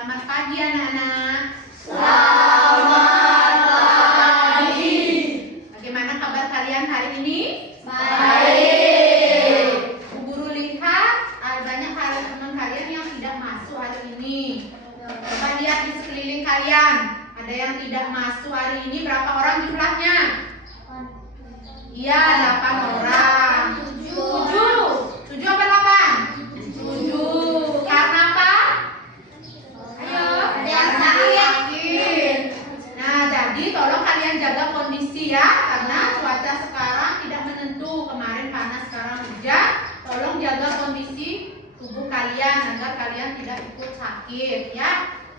Selamat pagi anak-anak. Selamat pagi. Bagaimana kabar kalian hari ini? Baik. Bu Guru lihat banyak teman kalian yang tidak masuk hari ini. Coba lihat di sekeliling kalian. Ada yang tidak masuk hari ini, berapa orang jumlahnya? Iya, 8 orang. 7 apa 8? 7. Karena apa? Ayo. Ada yang sakit. Nah, jadi tolong kalian jaga kondisi ya, karena cuaca sekarang tidak menentu. Kemarin panas, sekarang hujan. Tolong jaga kondisi tubuh kalian agar kalian tidak ikut sakit ya.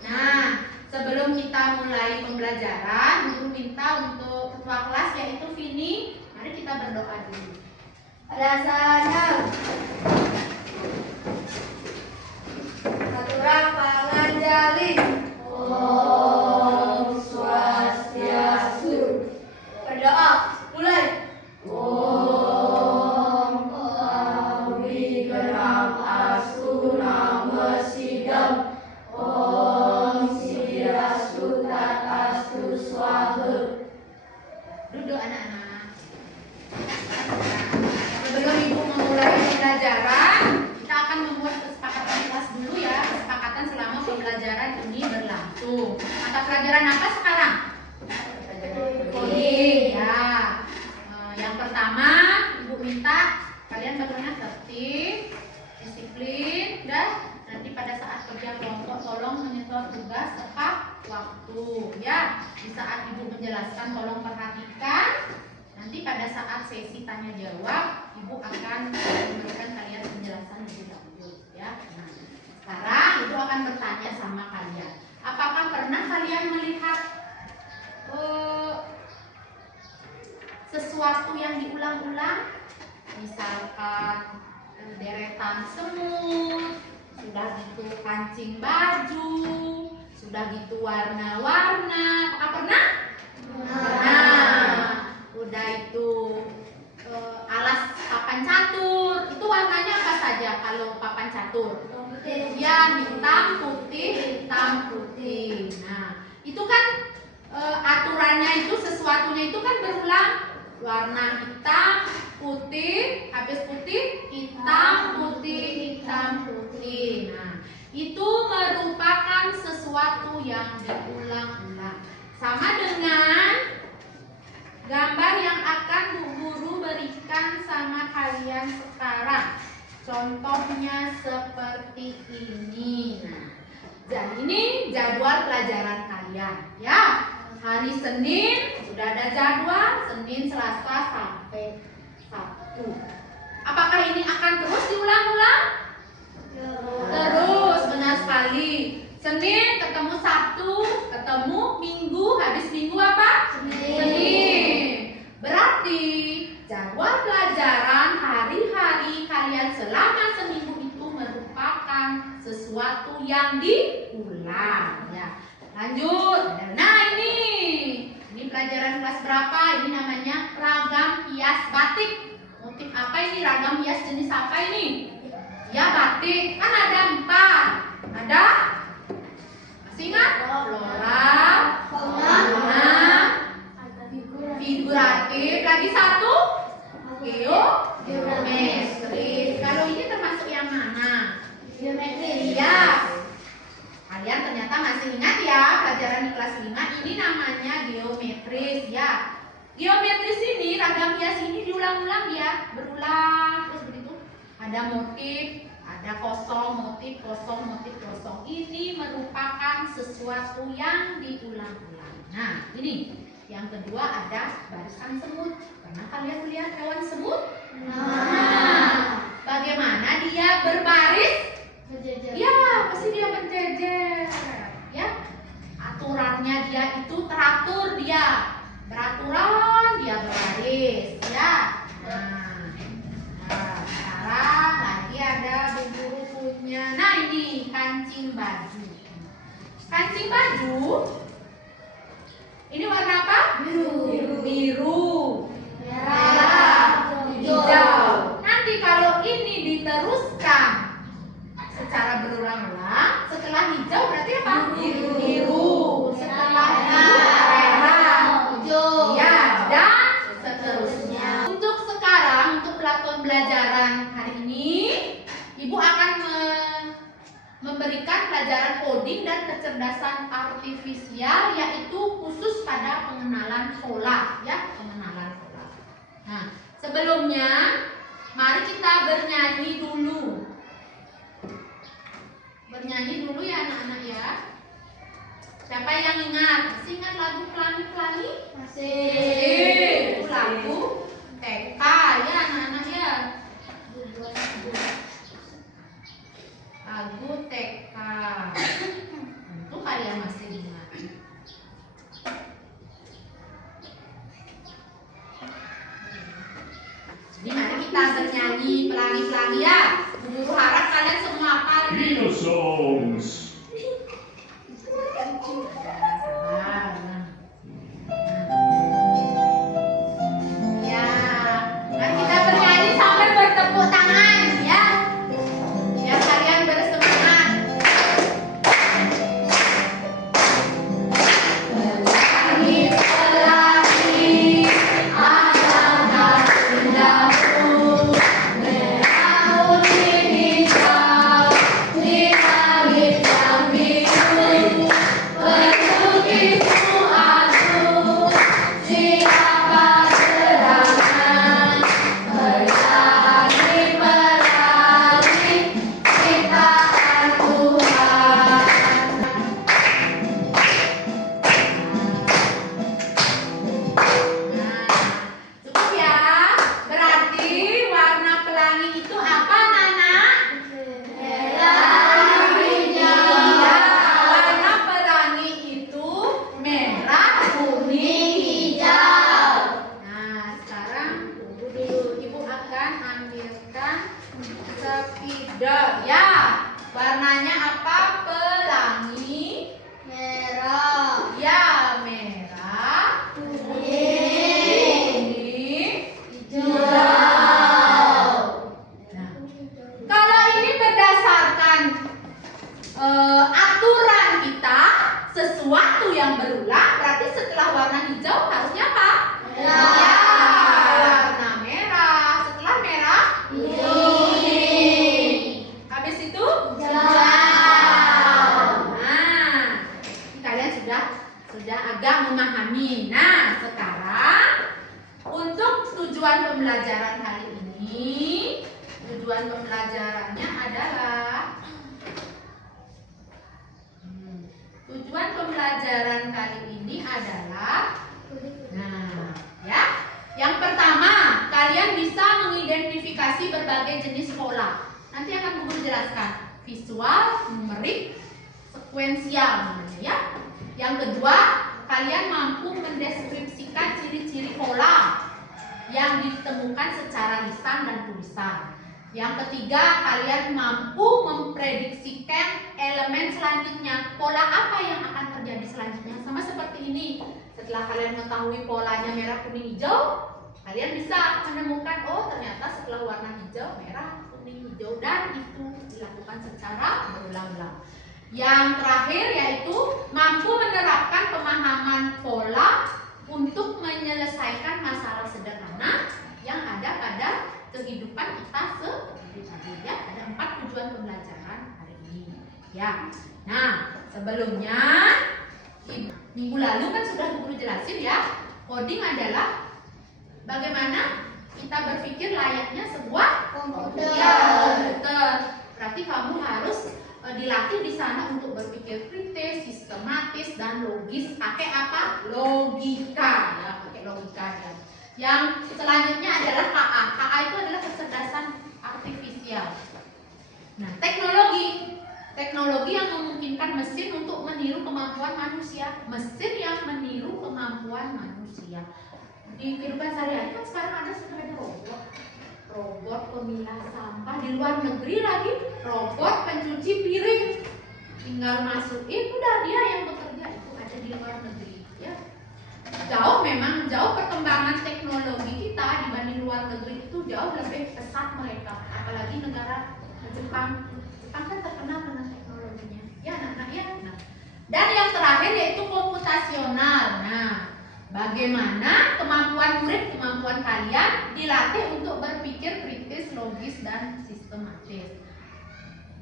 Nah, sebelum kita mulai pembelajaran, Guru minta untuk ketua kelas yaitu Vini. Mari kita berdoa dulu. Rasanya Aturan pangan jali. Om Swastiastu. Berdoa mulai. Om Awigraham Astu Nama Sidam. Om Swastiastu Tat Astu Swaha. Duduk anak-anak. Sebelum Ibu memulai pembelajaran, kita akan membuat kesepakatan kelas dulu ya. Kesepakatan selama pembelajaran ini berlangsung. Mata pelajaran apa sekarang? Coding ya. Yang pertama, Ibu minta kalian bagaimana tertib, disiplin, dan nanti pada saat kerja kelompok tolong menyetor tugas tepat waktu ya. Di saat Ibu menjelaskan tolong perhatikan. Nanti pada saat sesi tanya jawab, Ibu akan memberikan kalian penjelasan lebih lanjut ya. Nah, sekarang Ibu akan bertanya sama kalian. Apakah pernah kalian melihat sesuatu yang diulang-ulang? Misalkan deretan semut, sudah gitu kancing baju, sudah gitu warna-warna. Apakah pernah? Pernah. Udah itu alas papan catur, itu warnanya apa saja kalau papan catur? Ya, hitam putih. Nah, itu kan aturannya itu sesuatunya itu kan berulang, warna hitam putih, habis putih hitam putih. Nah, itu merupakan sesuatu yang diulang-ulang. Sama dengan gambar yang akan Bu Guru berikan sama kalian sekarang. Contohnya seperti ini. Nah, jadi ini jadwal pelajaran kalian ya. Hari Senin sudah ada jadwal, Senin, Selasa sampai Sabtu. Apakah ini akan terus diulang-ulang? Terus, benar sekali. Senin ketemu Sabtu, ketemu Minggu, habis Minggu apa? Senin. Berarti jadwal pelajaran hari-hari kalian selama seminggu itu merupakan sesuatu yang diulang ya. Lanjut. Nah, ini pelajaran kelas berapa? Ini namanya ragam hias batik. Motif apa ini? Ragam hias jenis apa ini? Ya, batik. Kan ada 4. Ada? Masih ingat? Floral, fauna, figuratif, lagi satu geometris. Kalau ini termasuk yang mana? Geometris. Ya. Kalian ternyata masih ingat ya pelajaran di kelas 5 ini namanya geometris ya. Geometris ini, ragam hias ini diulang-ulang ya, berulang terus begitu. Ada motif, ada kosong, motif kosong. Ini merupakan sesuatu yang diulang-ulang. Nah, ini yang kedua ada barisan semut. Pernah kalian melihat hewan semut? Nah, bagaimana dia berbaris? Berjejer. Ya, pasti dia berjejer. Ya, aturannya dia itu teratur dia. Beraturan dia berbaris. Ya. Nah, sekarang lagi ada Bu Guru punya. Nah, ini kancing baju. Kancing baju ini warna apa? Biru. Merah. Hijau. Nanti kalau ini diteruskan secara berulang-ulang setelah hijau berarti apa? Biru. Biru. Setelah biru merah. Hijau. Ya, dan seterusnya. Untuk sekarang, untuk pembelajaran hari ini, Ibu akan memberikan pelajaran coding dan kecerdasan artifisial, yaitu khusus pada pengenalan pola, ya, pengenalan pola. Nah, sebelumnya mari kita bernyanyi dulu. Bernyanyi dulu ya anak-anak ya. Siapa yang ingat? Masih ingat lagu Pelangi-Pelangi? Masih. Itu lagu TK ya anak-anak ya. Lagu TK. Tentu kalian masih ingat. Jadi mari kita bernyanyi Pelangi-Pelangi ya. Bu Guru harap kalian semua hafal ini. Beatles songs. Sabar. Ya, mari kita bernyanyi sambil bertepuk tangan ya. Biar kalian bersemangat. Pelangi-pelangi adalah indahku, merah kuning hijau di langit yang biru. Pelukismu aku, siapa gerangan, pelangi-pelangi ciptaan Tuhan. Nah, cukup ya. Berarti warna pelangi itu apa, Nana? Merah, hijau. Iya, warna pelangi itu merah, kuning, Hijau. Nah, sekarang tunggu dulu. Ibu akan ambilkan spidol. Ya, warnanya apa? Pelangi. Merah. Ya, merah, Kuning. kuning. Hijau. Nah, kalau ini berdasarkan aturan kita, sesuatu yang berulang berarti setelah warna hijau harusnya apa? Merah. Ya, warna merah. Setelah merah, Kuning. habis itu Hijau. Nah, kalian sudah agak memahami. Nah, sekarang untuk tujuan pembelajaran hari ini, tujuan pembelajarannya adalah tujuan pembelajaran kali ini adalah nah, ya. Yang pertama, kalian bisa mengidentifikasi berbagai jenis pola. Nanti akan Bu Guru jelaskan. Visual, numerik, sekuensial namanya ya. Yang kedua, kalian mampu mendeskripsikan ciri-ciri pola yang ditemukan secara lisan dan tulisan. Yang ketiga, kalian mampu memprediksikan elemen selanjutnya. Pola apa yang akan terjadi selanjutnya? Sama seperti ini. Setelah kalian mengetahui polanya merah, kuning, hijau, kalian bisa menemukan, oh ternyata setelah warna hijau, merah, kuning, hijau, dan itu dilakukan secara berulang-ulang. Yang terakhir yaitu mampu menerapkan pemahaman pola untuk menyelesaikan masalah sederhana yang ada pada kehidupan kita sehari-hari ya. Ada 4 tujuan pembelajaran hari ini ya. Nah, sebelumnya minggu lalu kan sudah Bu Guru jelasin ya, coding adalah bagaimana kita berpikir layaknya sebuah Komputer. ya, komputer. Berarti kamu harus dilatih di sana untuk berpikir kritis, sistematis, dan logis. Pakai apa? Logika ya, pakai logika ya. Yang selanjutnya adalah KA. KA itu adalah kecerdasan artifisial. Nah, teknologi yang memungkinkan mesin untuk meniru kemampuan manusia. Mesin yang meniru kemampuan manusia. Di kehidupan sehari-hari kan sekarang sudah ada robot pemilah sampah. Di luar negeri lagi robot pencuci piring. Tinggal masukin, udah dia yang bekerja. Itu ada di luar negeri ya. Jauh perkembangan teknologi kita dibanding luar negeri itu jauh lebih pesat mereka. Apalagi negara Jepang. Jepang kan terkenal dengan teknologinya. Ya, Dan yang terakhir yaitu komputasional. Nah, bagaimana kemampuan murid, kemampuan kalian dilatih untuk berpikir kritis, logis, dan sistematis.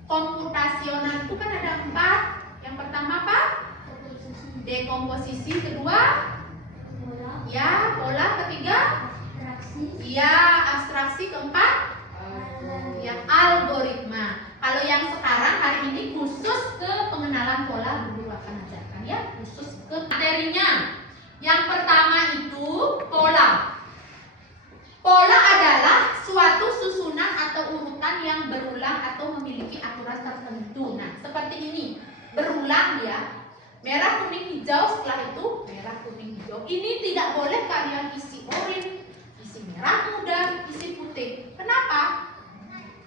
Komputasional itu kan ada 4. Yang pertama apa? Dekomposisi. Kedua? Ya, pola. Ketiga? Ya, abstraksi. Keempat? Ya, algoritma. Kalau yang sekarang hari ini khusus ke pengenalan pola, guru akan ajarkan ya, khusus ke materinya. Yang pertama itu pola. Pola adalah suatu susunan atau urutan yang berulang atau memiliki aturan tertentu. Nah, seperti ini, berulang ya. Merah, kuning, hijau, setelah itu merah, kuning, hijau. Ini tidak boleh kalian isi oranye, isi merah muda, isi putih. Kenapa?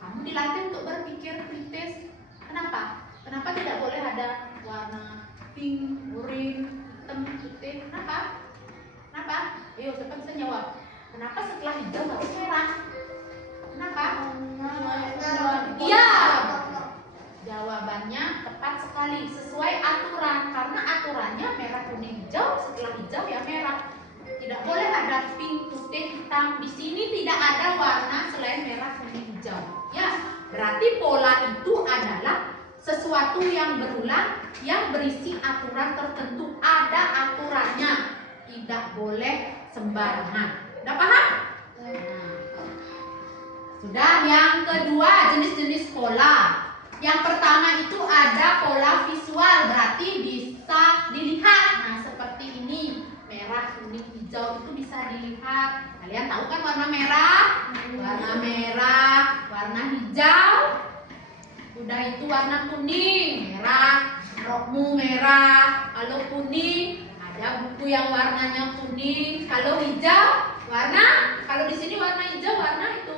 Kamu dilatih untuk berpikir kritis. Kenapa? Kenapa tidak boleh ada warna pink, orange, hitam, putih? Kenapa? Kenapa? Ayo, siapa bisa jawab? Kenapa setelah hijau harus merah? Kenapa? Iya. Jawabannya tepat sekali, sesuai aturan. Karena aturannya merah, kuning, hijau. Setelah hijau ya merah. Tidak boleh ada pink, putih, hitam. Di sini tidak ada warna selain merah, kuning, hijau. Ya, berarti pola itu adalah sesuatu yang berulang, yang berisi aturan tertentu. Ada aturannya. Tidak boleh sembarangan. Udah paham? Sudah. Yang kedua, jenis-jenis pola. Yang pertama itu ada pola visual, berarti bisa dilihat. Nah, seperti ini, merah, kuning, hijau itu bisa dilihat. Kalian tahu kan warna merah? Warna merah, warna hijau. Udah itu warna kuning, merah, rokmu merah. Kalau kuning, ada buku yang warnanya kuning. Kalau hijau, warna, kalau di sini warna hijau, warna itu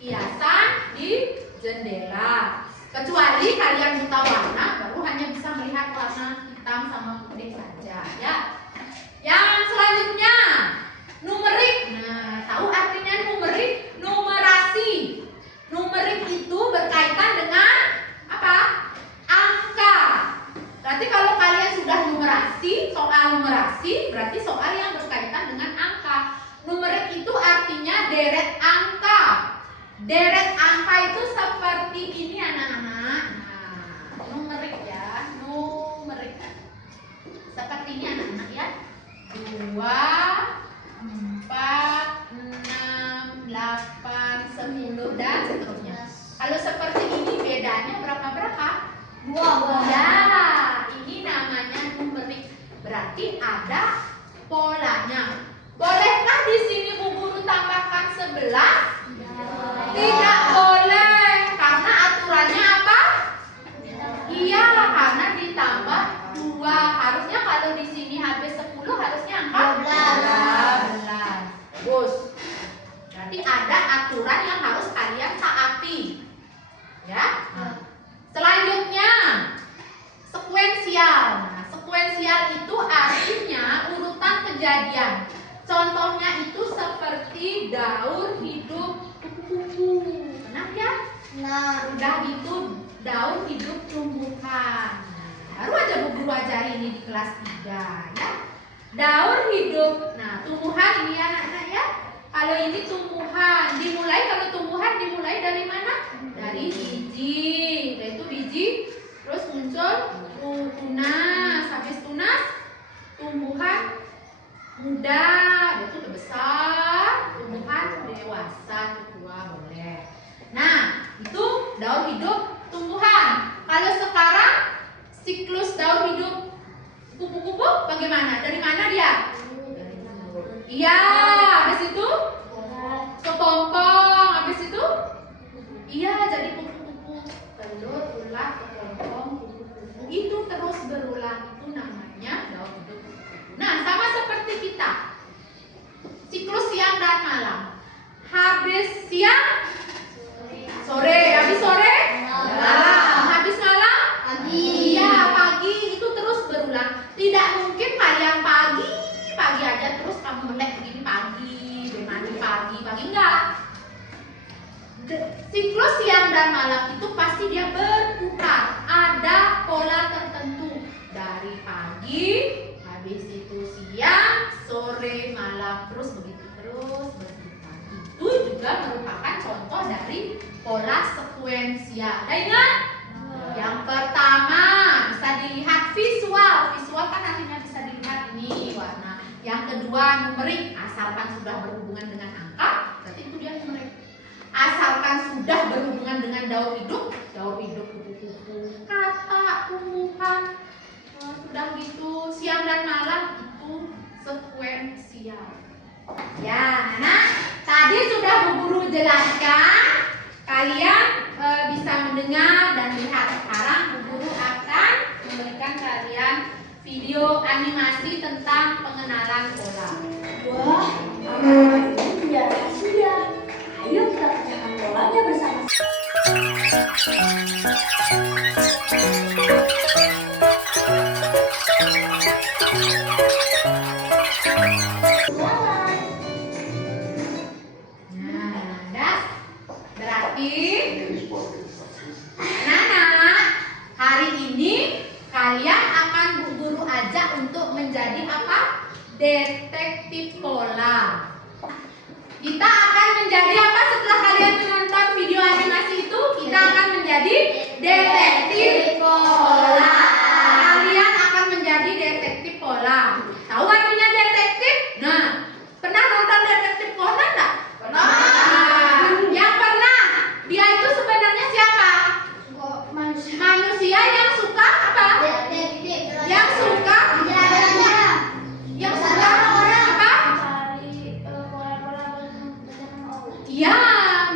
hiasan di jendela. Kecuali kalian buta warna, baru hanya bisa melihat warna hitam sama putih saja, ya. Yang selanjutnya, numerik. Nah, tahu artinya numerik? Numerasi. Numerik itu berkaitan dengan apa? Angka. Berarti kalau kalian sudah numerasi, soal numerasi, berarti soal yang berkaitan dengan angka. Numerik itu artinya deret angka. Deret angka itu seperti ini anak-anak. Nah, numerik ya, numerik. Seperti ini anak-anak ya. 2, 4, 6, 8, 10 dan seterusnya. Kalau seperti ini bedanya berapa? 2. Ya, ini namanya numerik. Berarti ada polanya. Bolehkah di sini Bu Guru tambahkan 11? Tidak boleh, karena aturannya apa? Iya, karena ditambah 2. Harusnya kalau di sini habis 10 harusnya angka 12. Bagus. Berarti ada aturan yang harus kalian taati. Ya. Selanjutnya, sekuensial. Nah, sekuensial itu artinya urutan kejadian. Contohnya itu seperti daur hidup kupu-kupu. Pernah ya? Nah, Udah gitu daur hidup tumbuhan. Baru aja Bu Guru ajari ini di kelas 3 ya. Daur hidup. Nah, tumbuhan ini anak-anak ya. Kalau ini tumbuhan, kalau tumbuhan dimulai dari mana? Dari biji. Yaitu biji, terus muncul tunas. Habis tunas, tumbuhan muda, itu udah besar, tumbuhan dewasa, tua boleh. Nah, itu daur hidup tumbuhan. Kalau sekarang siklus daur hidup kupu-kupu bagaimana? Dari mana dia? Iya, habis itu kepompong, habis itu iya jadi kupu-kupu, telur, ulat, kepompong, kupu-kupu. Itu terus berulang, itu namanya daur hidup kupu-kupu. Nah, sama seperti kita, siklus siang dan malam. Habis siang, sore, habis sore, malam, habis malam, pagi. iya pagi, itu terus berulang. Tidak mungkin kalian pagi aja terus kamu melek begini pagi, pagi enggak. Siklus siang dan malam itu pasti dia berputar, ada pola tertentu dari pagi pagi, habis itu siang, sore, malam, terus begitu terus berputar. Itu juga merupakan contoh dari pola sekuensial. Ada ingat? Yang pertama bisa dilihat visual. Visual kan artinya bisa dilihat ini warna. Yang kedua numerik, asalkan sudah berhubungan dengan angka, berarti itu dia numerik. Asalkan sudah berhubungan dengan daur hidup kupu-kupu, kata, tumbuhan, sudah gitu siang dan malam, itu sekuensial. Ya, nah tadi sudah Bu Guru jelaskan, kalian bisa mendengar dan lihat. Sekarang Bu Guru akan memberikan kalian video animasi tentang pengenalan pola. Wah, ini punya rahasia. Ayo kita pecahkan polanya bersama. Nah, berarti anak-anak, hari ini kalian akan Bu Guru ajak untuk menjadi apa? Detektif pola. Kita akan menjadi apa setelah kalian menonton video animasi itu? Kita akan menjadi detektif pola. Kalian akan menjadi detektif pola. Tahu artinya detektif? Nah, pernah nonton Detektif Conan enggak? Pernah. Yang pernah, dia itu sebenarnya siapa? Manusia yang suka apa? Yang suka apa? Ya,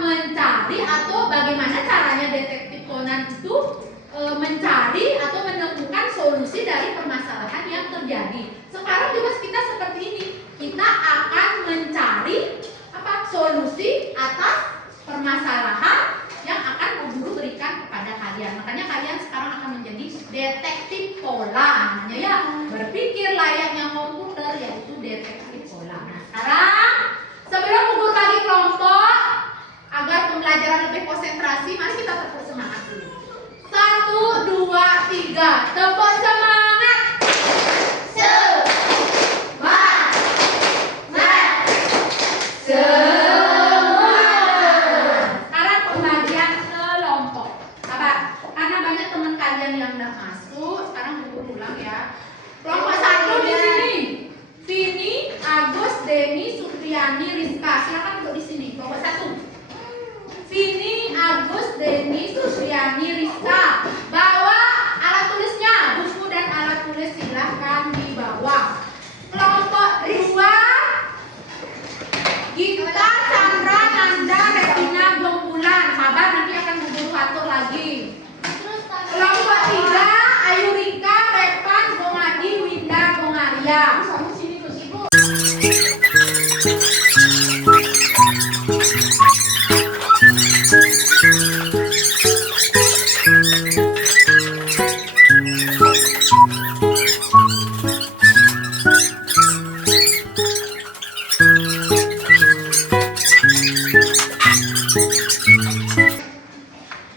mencari atau bagaimana caranya Detektif Conan itu mencari atau menemukan solusi dari permasalahan yang terjadi. Sekarang juga kita seperti ini. Kita akan mencari apa? Solusi atas permasalahan yang akan Bu Guru berikan kepada kalian. Makanya kalian sekarang akan menjadi detektif pola. Namanya ya, berpikir layaknya komputer, yaitu detektif pola. Nah, sekarang sebelum Bu Guru bagi kelompok agar pembelajaran lebih konsentrasi, mari kita tepuk semangat dulu. 1, 2, 3, tepuk semangat. Sekarang pembagian kelompok. Sabar, karena banyak teman kalian yang udah masuk. Sekarang Bu Guru ulang ya. Kelompok 1 di sini. Vini, Agus, Denny, Supriani, Rizka. Silakan duduk di sini. Kelompok 1. Vini, Agus, Denny, Supriani, Rizka. Bawa alat tulisnya, buku dan alat tulis silahkan dibawa. Kelompok 2. Gita, Chandra, Nanda, Retina, Bongbulan. Sabar, nanti akan Bu Guru atur lagi. Kelompok 3. Ayu Rika, Revan, Bongadi, Winda, Bongaria.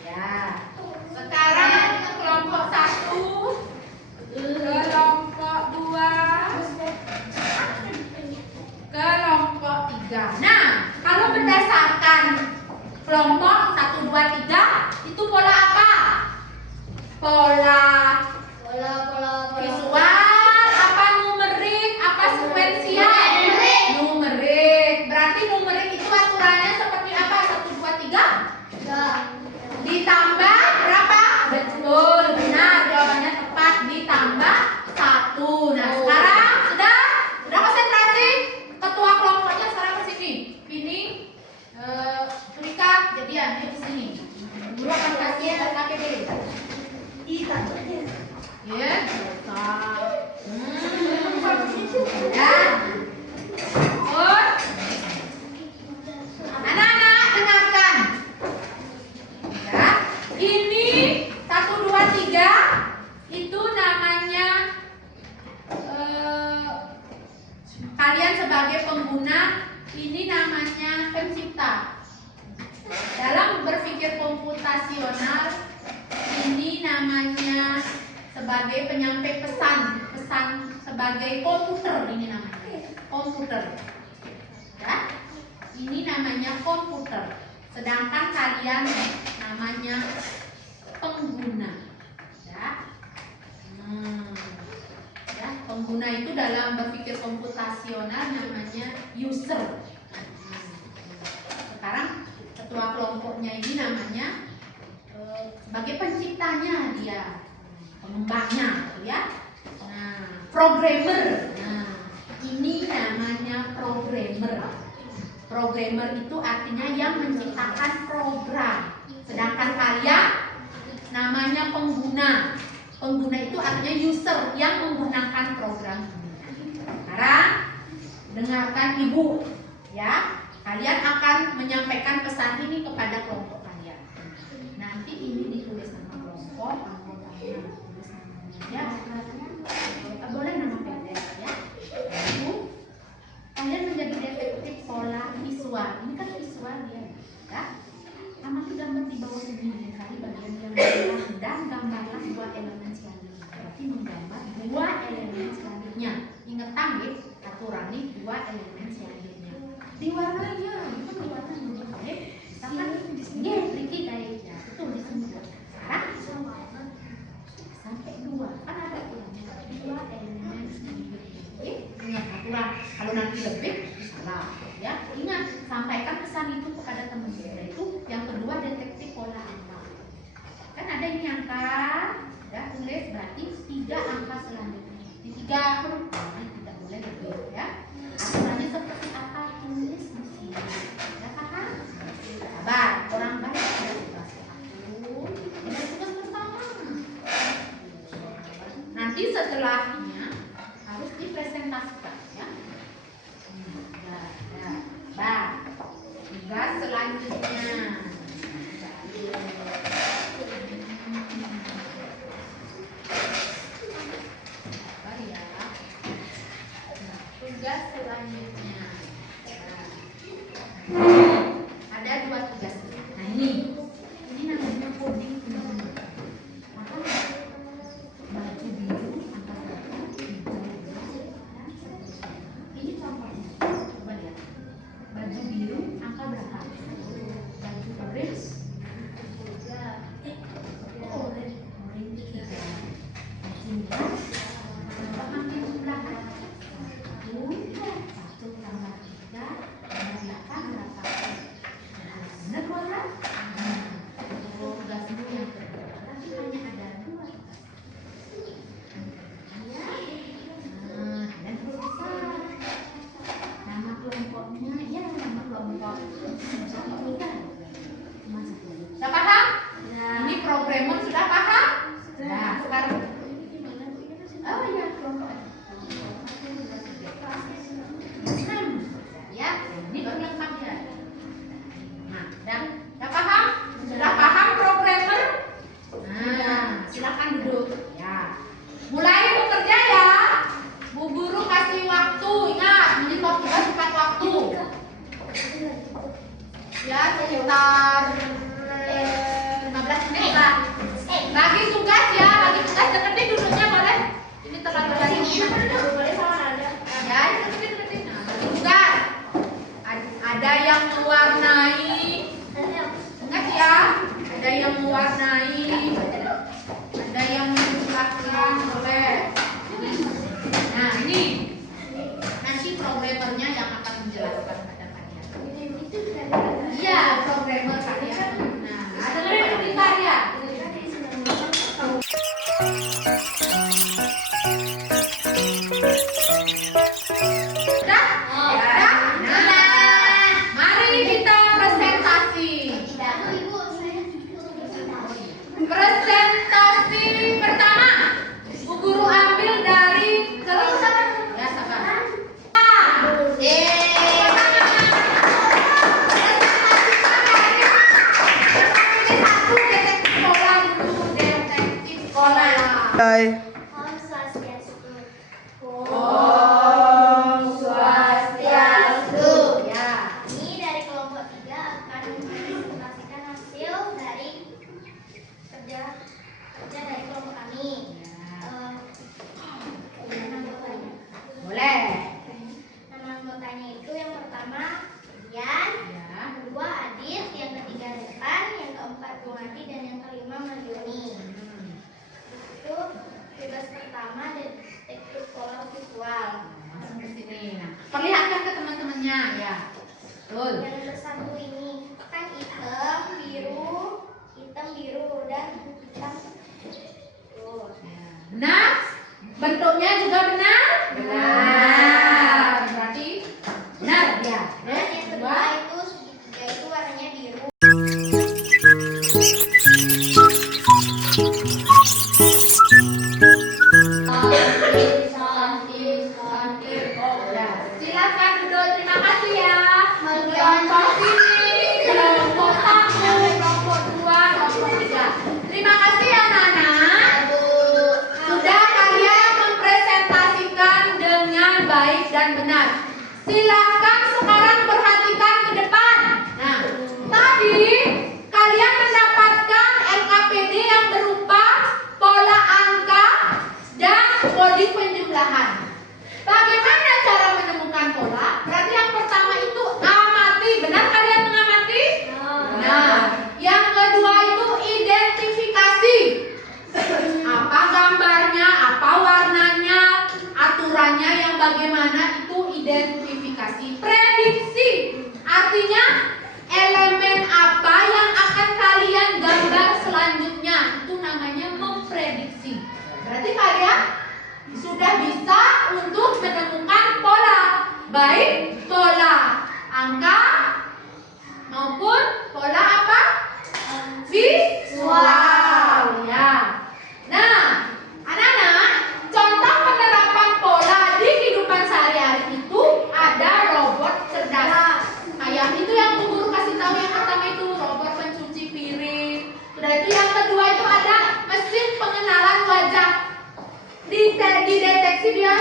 Ya, sekarang kelompok 1, kelompok 2, kelompok 3. Nah, kalau berdasarkan kelompok 1, 2, 3 itu pola apa? Pola visual, apa numerik, apa sekuensial? Numerik. Berarti numerik itu aturannya seperti apa? 1, 2, 3? Ditambah berapa? Betul, benar, jawabannya tepat. Ditambah 1. Nah, sekarang sudah konsentrasi. Ketua kelompoknya sekarang ke sini. Vini, Rika, jadian di sini. Guru akan kasih KPD. Ya, anak-anak dengarkan. Ya, ini 1, 2, 3 itu namanya kalian sebagai pengguna, ini namanya pencipta. Dalam berpikir komputasional, ini namanya sebagai penyampai pesan sebagai komputer, ini namanya komputer. Ya, ini namanya komputer. Sedangkan kalian namanya pengguna. Ya. Ya, pengguna itu dalam berpikir komputasional namanya user. Sekarang ketua kelompoknya ini namanya sebagai penciptanya dia, pengembangnya, ya. Nah, programmer. Nah, ini namanya programmer. Programmer itu artinya yang menciptakan program. Sedangkan kalian namanya pengguna. Pengguna itu artinya user yang menggunakan program. Sekarang dengarkan ibu, ya. Kalian akan menyampaikan pesan ini kepada kelompok kalian. Nanti ini ditulis nama kelompok, anggotanya ditulis namanya, ya. Boleh nama pendek, ya. Ibu, kalian menjadi detektif pola visual. Ini kan visual ya, ya. Amati gambar di bawah ini, cari bagian yang merah dan gambarlah dua elemen selanjutnya. Berarti menggambar dua elemen selanjutnya. Ingat ya, aturannya dua elemen selanjutnya. Diwarnanya, itu diwarnanya. Oke, misalkan dia Ricky kayaknya itu di sini. Sekarang sampai dua, kan ada aturannya. Dua elemen selanjutnya. Oke, ingat aturan. Kalau nanti lebih salah, ya. Ingat, sampaikan pesan itu kepada teman kita itu. Yang kedua, detektif pola angka. Kan ada ini angka, ya, tulis berarti 3 angka selanjutnya. Di 3 huruf, tidak boleh lebih, ya. Aturannya seperti apa? Tulis di sini. Ya, paham? Sabar, orang baik ada tugas aku. Ini tugas pertama. Nanti setelahnya harus dipresentasikan, ya. Tugas selanjutnya. Tugas selanjutnya. Ada 2 tugas. Nah, ini namanya coding. Maka baju biru angka berapa? Ini contohnya. Coba lihat. Baju biru angka berapa? Baju orange. Orange 3. Baju merah. Coba ambil sebelahan. 1 tambah 3 tambah 8 berapa? Benar warna? Tugasmu yang kedua. Tapi hanya ada 2 tugas. Ya. Dan besar. Nama kelompoknya, ya, nama kelompok. Sudah paham? Ya. Ini programmer sudah paham? Nah, sekarang. Oh ya, kelompok. Ya, ini baru lengkap ya. Nah, sudah paham? Sudah paham programmer? Nah, silakan duduk. Ya. Mulai bekerja ya. Bu guru kasih waktu, ingat, monitor tugas tepat waktu. Ya, sekitar 15 menit lah. Bagi tugas ya, bagi tugas deketin duduknya boleh. Ini terlalu banyak. Ya, deketin. Nah, bagi tugas. Ada yang mewarnai. Ingat ya, ada yang mewarnai. Ada yang menjelaskan, boleh. Nah, ini nanti programmernya yang akan menjelaskan pada kalian. Iya, programmer kalian. Nah, ada yang pintar ya. Sudah? Ya. Nah, mari kita presentasi. Presentasi pertama, Bu Guru ambil dari ya, sabar. Hai. Om Swastiastu. Om Swastiastu. Ya. Ini dari kelompok 3 akan mempresentasikan hasil dari kerja dari kelompok kami. kuncinya ya. Betul. Yang nomor 1 ini kan hitam, biru, dan hitam. Tuh. Benar? Bentuknya juga benar? Benar. Berarti benar ya. Dan yang kedua itu segitiga itu warnanya biru. Ya, silakan duduk. Terima kasih ya. Kelompok ini, kelompok 1, kelompok 2, kelompok 3. Terima kasih ya Nana. Sudah kalian mempresentasikan dengan baik dan benar. Silakan sekarang perhatikan ke depan. Nah, tadi kalian mendapatkan LKPD yang berupa pola angka dan kode penjumlahan. Bagaimana cara menemukan pola? Berarti yang pertama itu amati. Benar kalian mengamati? Nah, yang kedua itu identifikasi. Apa gambarnya, apa warnanya, aturannya yang bagaimana, itu identifikasi. Prediksi, artinya elemen apa yang akan kalian gambar selanjutnya, itu namanya memprediksi. Berarti kalian sudah bisa untuk menemukan pola, baik pola angka maupun pola apa? Visual ya. Nah, anak-anak, contoh penerapan pola di kehidupan sehari-hari itu ada robot cerdas. Kayak itu yang Bu Guru kasih tahu yang pertama itu robot pencuci piring. Sudah itu yang kedua itu ada mesin pengenalan wajah. Dideteksi dia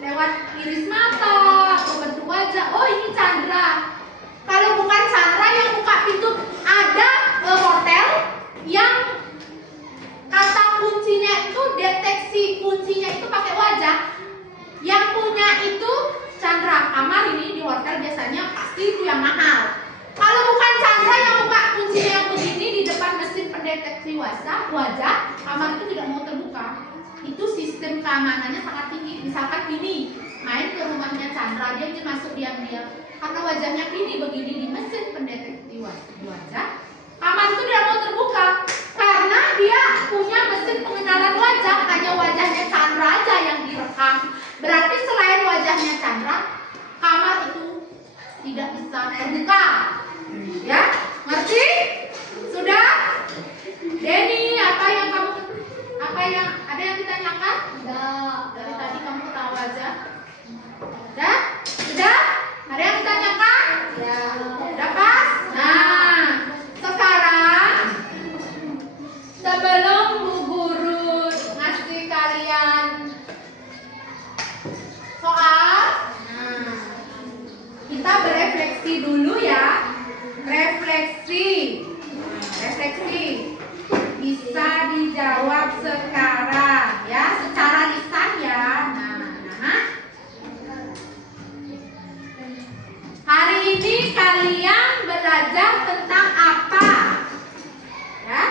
lewat iris mata atau bentuk wajah. Oh, ini Chandra. Kalau bukan Chandra yang buka pintu, ada hotel yang kata kuncinya itu deteksi kuncinya itu pakai wajah. Yang punya itu Chandra. Kamar ini di hotel biasanya pasti itu yang mahal. Kalau bukan Chandra yang buka kuncinya yang begini di depan mesin pendeteksi wajah, kamar itu tidak mau terbuka. Itu sistem keamanannya sangat tinggi. Misalkan Vini main ke rumahnya Chandra, dia ingin masuk diam-diam karena wajahnya Vini begini di mesin pendeteksi wajah, kamar itu tidak mau terbuka karena dia punya mesin pengenalan wajah. Hanya wajahnya Chandra aja yang direkam. Berarti selain wajahnya Chandra, kamar itu tidak bisa terbuka. Ya, ngerti? Sudah? Denny, apa yang ada yang ditanyakan? Enggak. Dari tadi kamu ketawa aja. Sudah? Sudah? Ada yang ditanyakan? Ya. Sudah pas? Nah, sekarang sebelum Bu Guru ngasih kalian soal, kita berefleksi dulu ya. Refleksi. Bisa dijawab sekarang ya, secara lisan ya. Nah. Hari ini kalian belajar tentang apa? Ya.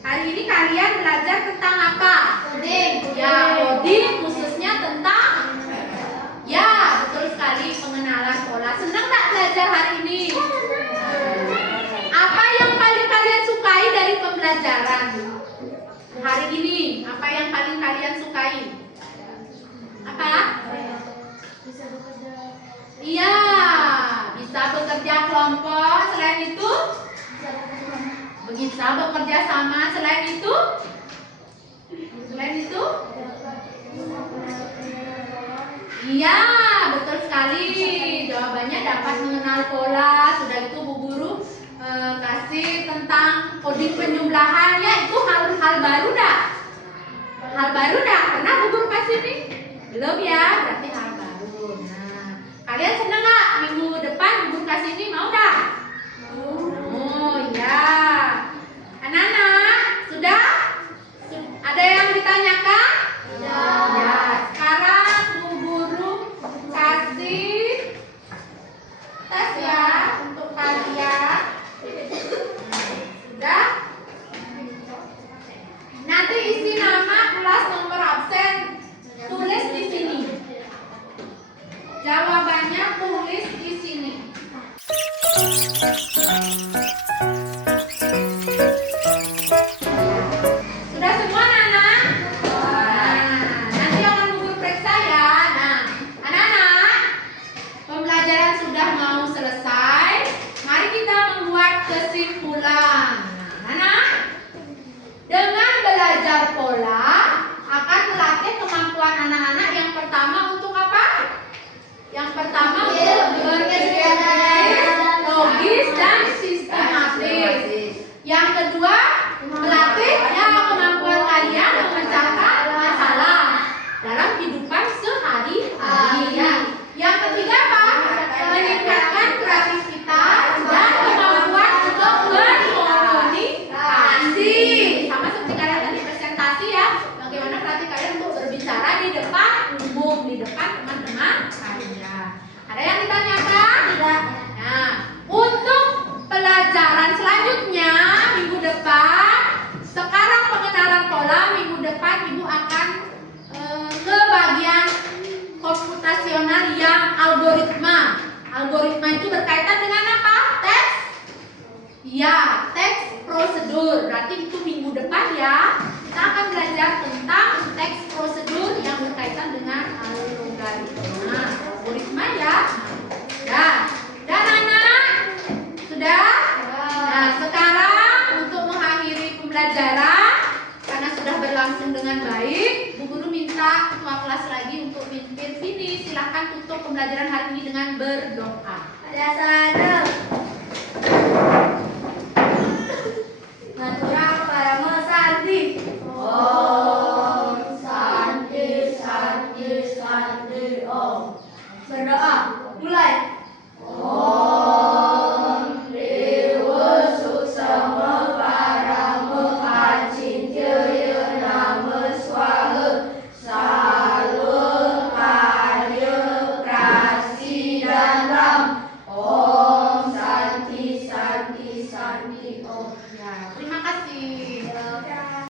Hari ini kalian belajar tentang apa? Coding. Ya, coding khususnya tentang ya, betul sekali, pengenalan pola. Senang tak belajar hari ini? Apa yang paling kalian sukai dari pembelajaran hari ini? Apa yang paling kalian sukai? Apa? Iya, bisa bekerja kelompok. Selain itu, bisa bekerja sama. Selain itu, iya, betul sekali. Jawabannya dapat mengenal pola. Sudah itu Bu Guru kasih tentang kode penjumlahan. Ya, itu hal baru dah. Pernah Bu Guru kasih nih? Belum ya, berarti hal baru. Nah, kalian seneng nggak minggu depan Bu Guru kasih ini? Mau dah? Oh ya. Anak-anak, sudah? Ada yang ditanyakan? Ya. Sekarang Bu Guru kasih tes ya untuk kalian. Sudah? Nanti isi nama, kelas, nomor absen, tulis di sini. Sudah semua anak-anak? Nanti akan Bu Guru periksa ya. Nah, anak-anak, pembelajaran sudah mau selesai. Mari kita membuat kesimpulan. Nah, anak, dengan belajar pola akan melatih kemampuan anak-anak yang pertama untuk apa? Yang pertama untuk berpikir logis dan sistematis. Yang kedua, melatih kemampuan kalian memecahkan masalah dalam kehidupan sehari-hari. Yang ketiga apa? Meningkatkan kreativitas dan kemampuan untuk berkomunikasi. Sama seperti kalian tadi presentasi ya, bagaimana pelatih kalian untuk berbicara di depan umum, di depan teman-teman kalian. Ada yang ditanyakan? Tidak. Nah, untuk pelajaran selanjutnya minggu depan, sekarang pengenalan pola, minggu depan Ibu akan ke bagian komputasional yang algoritma. Algoritma itu berkaitan dengan apa? Teks? Ya, teks prosedur. Berarti itu minggu depan ya. Kita akan belajar tentang teks prosedur yang berkaitan dengan algoritma. Algoritma ya. Nah, dan anak sudah? Nah, sekarang untuk mengakhiri pembelajaran karena sudah berlangsung dengan baik, Bu Guru minta ketua kelas lagi untuk mimpin sini. Silahkan tutup pembelajaran hari ini dengan berdoa. Ngaturang para mesanti. Oh.